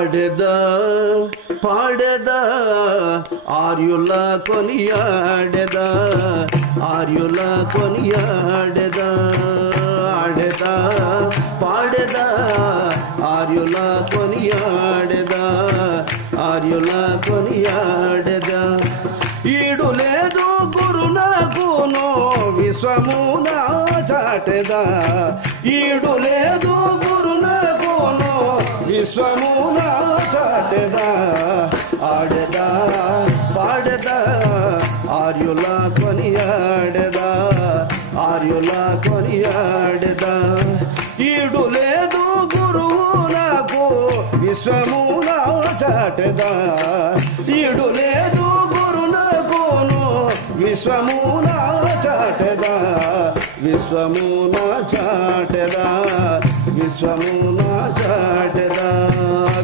ఆడెదా పాడెదా ఆర్యుల కొనియాడెదా ఆర్యుల కొనియాడెదా ఆడెదా పాడెదా ఆర్యుల కొనియాడెదా ఆర్యుల కొనియాడెదా ఈడు లేదు గురునకునో విశ్వమున చాటెదా ఈడు లేదు గురునకునో విశ్వమున చాటెదా ఆడెదా పాడెదా ఆర్యుల కొనియాడెదా ఆర్యుల కొనియాడెదా ఈడు లేదు గురువునకు విశ్వమున చాటెదా ఈడు లేదు గురునకును విశ్వమున చాటెదా విశ్వమున చాటెదా విశ్వమున చాటెదా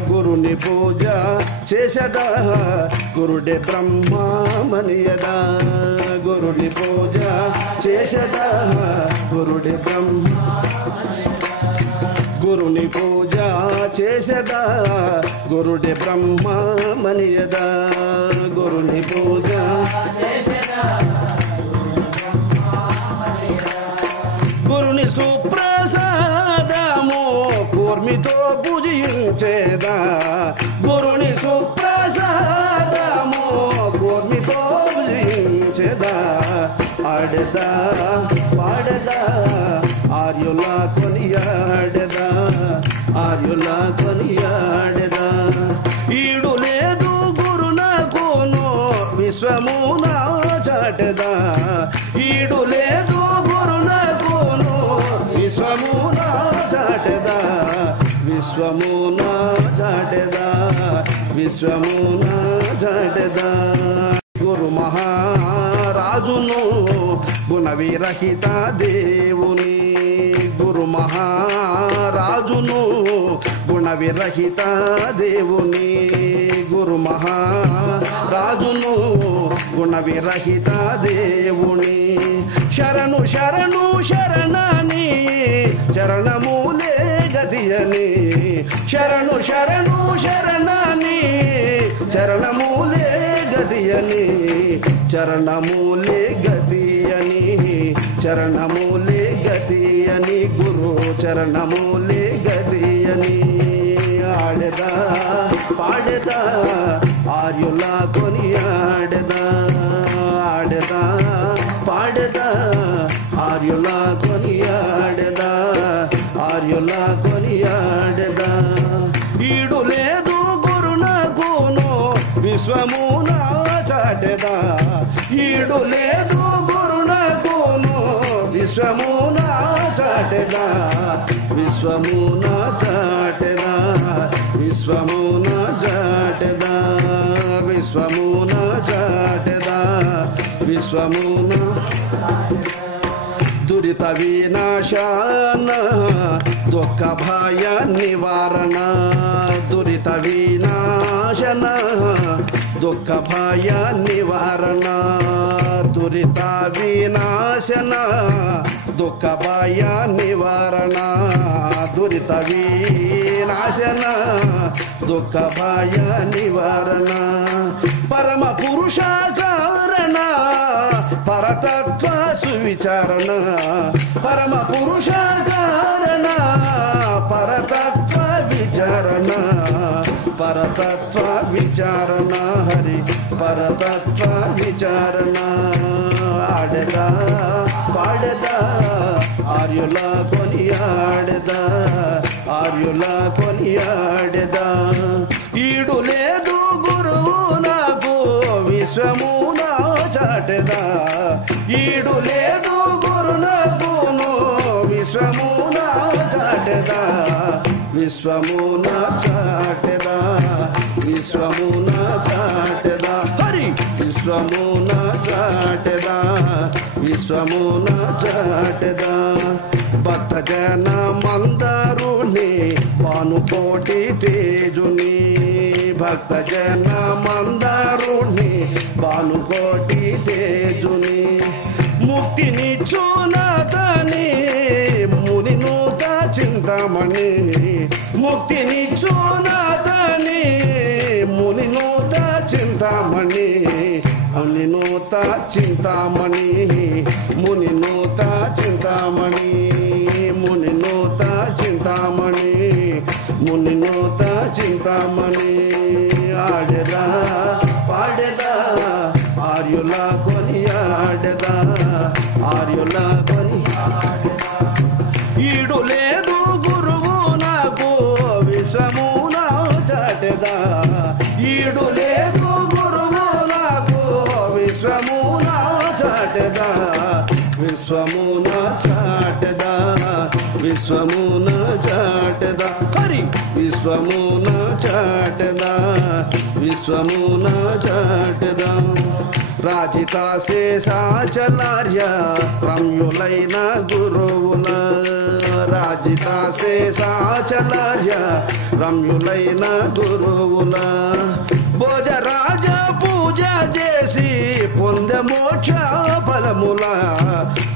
గురుని పూజ చేసెదా గురుడే బ్రహ్మ మనియదా గురుని పూజ చేసెదా గురుడే బ్రహ్మ గురుని పూజ చేసెదా గురుడే బ్రహ్మ మనియదా గురుని పూజ గురుని సుప్రసాదము కూర్మితో పూజించేదా గురుని సుప్రసాదము కూర్మితో పూజించేదా ఆడెదా పాడెదా ఆర్యుల కొనియాడెదా ఆర్యుల కొనియాడెదా ఈడు లేదు గురునకును విశ్వమున చాటెదా ఈడు లేదు గురునకును విశ్వమున చాటెదా విశ్వమున చాటెదా విశ్వమున చాటెదా గురు మహారాజును గుణ విరహిత దేవుని గురు మహారాజును గుణ విరహిత దేవుని గురు మహారాజును గుణ విరహిత దేవుని శరణు శరణు శరణని చరణమూలే గతియని శరణు శరణు శరణని చరణమూలే గతియని చరణమూలే గతియని చరణమూలే గతియని గురు చరణమూలే గతియని ఆడెదా పాడెదా ఆర్యుల కొనియాడెదా ఆడెదా పాడెదా ఆర్యుల కొనియాడెదా ఆర్యుల కొనియాడెదా ఈడు లేదు గురునకును విశ్వమున చాటెదా ఈడు లేదు గురునకును విశ్వమున చాటెదా విశ్వమున చాటెదా విశ్వమున చాటెదా విశ్వమున చాటెదా విశ్వమున దురిత వినాశన దుఃఖ భయ నివారణ దురిత వినాశన దుఃఖ భయ నివారణ దురిత వినాశన దుఃఖ భయ నివారణ దురిత వినాశన దుఃఖ భయ నివారణ పరమ పురుష కారణ పరతత్వ సువిచారణ పరమ పురుష కారణ పరతత్వ విచారణ పరతత్వ విచారణ హరి పరతత్వ విచారణ ఆడెదా పాడెదా ఆర్యుల కొనియాడెదా ఆర్యుల కొనియాడెదా ఈడు లేదు గురువునకు విశ్వమున చాటెదా ఈడు లేదు గురునకును విశ్వమున చాటెదా విశ్వమున చాటెదా విశ్వమున చాటెదా హరి విశ్వమున చాటెదా విశ్వమున చాటెదా భక్త జన మందరుని భానుకోటి తేజుని భక్త జన మందరుని భానుకోటి తేజుని ముక్తినిచ్చునతని మునినూత చింతమణి ముక్తినిచ్చునతని చింతామణి మునినూత చింతామణి మునినూత చింతామణి మునినూత చింతామణి ఆడెదా పాడెదా ఆర్యుల కొనియాడెదా ఆర్యుల కొనియాడెదా ఈడు లేదు గురువు నాకు విశ్వమున చాటెదా ఈడు లేదు గురువు నాకు విశ్వమున చాటెదా విశ్వమున చాటెదా విశ్వమున చాటెదా హరి విశ్వమున చాటెదా విశ్వమున చాటెదా రాజితా శేషాచలార్య రమ్యులైన గురువుల రాజితా శేషాచలార్య రమ్యులైన గురువుల భోజరాజ పూజ చేసి పొందె మోక్ష ఫలముల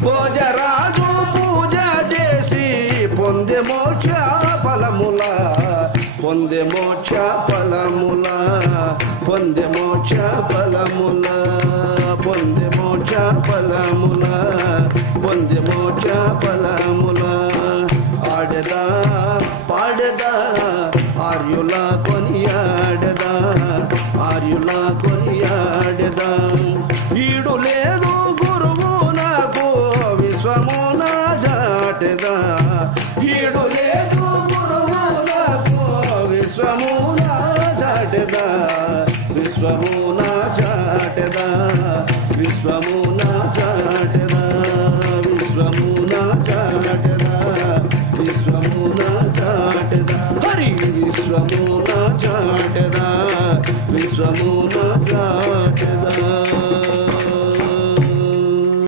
భోజరాజు పూజ చేసి పొందె మోక్ష ఫలముల పొందె మోక్ష ఫలముల పొందె మోక్ష ఫలముల పొందె మోక్ష ఫలముల పొందె మోక్ష ఫలముల ఆడెదా పాడెదా ఆర్యుల కొనియాడెదా ఆర్యుల కొనియాడెదా ఈడు లేదు గురువు నాకు విశ్వమున చాటెదా ఈడు లేదు గురువు నాకు విశ్వమున చాటెదా విశ్వమున చాటెదా విశ్వమున చాటెదా విశ్వమున చాటెదా విశ్వమున చాటెదా హరి విశ్వమున చాటెదా విశ్వమున చాటెదా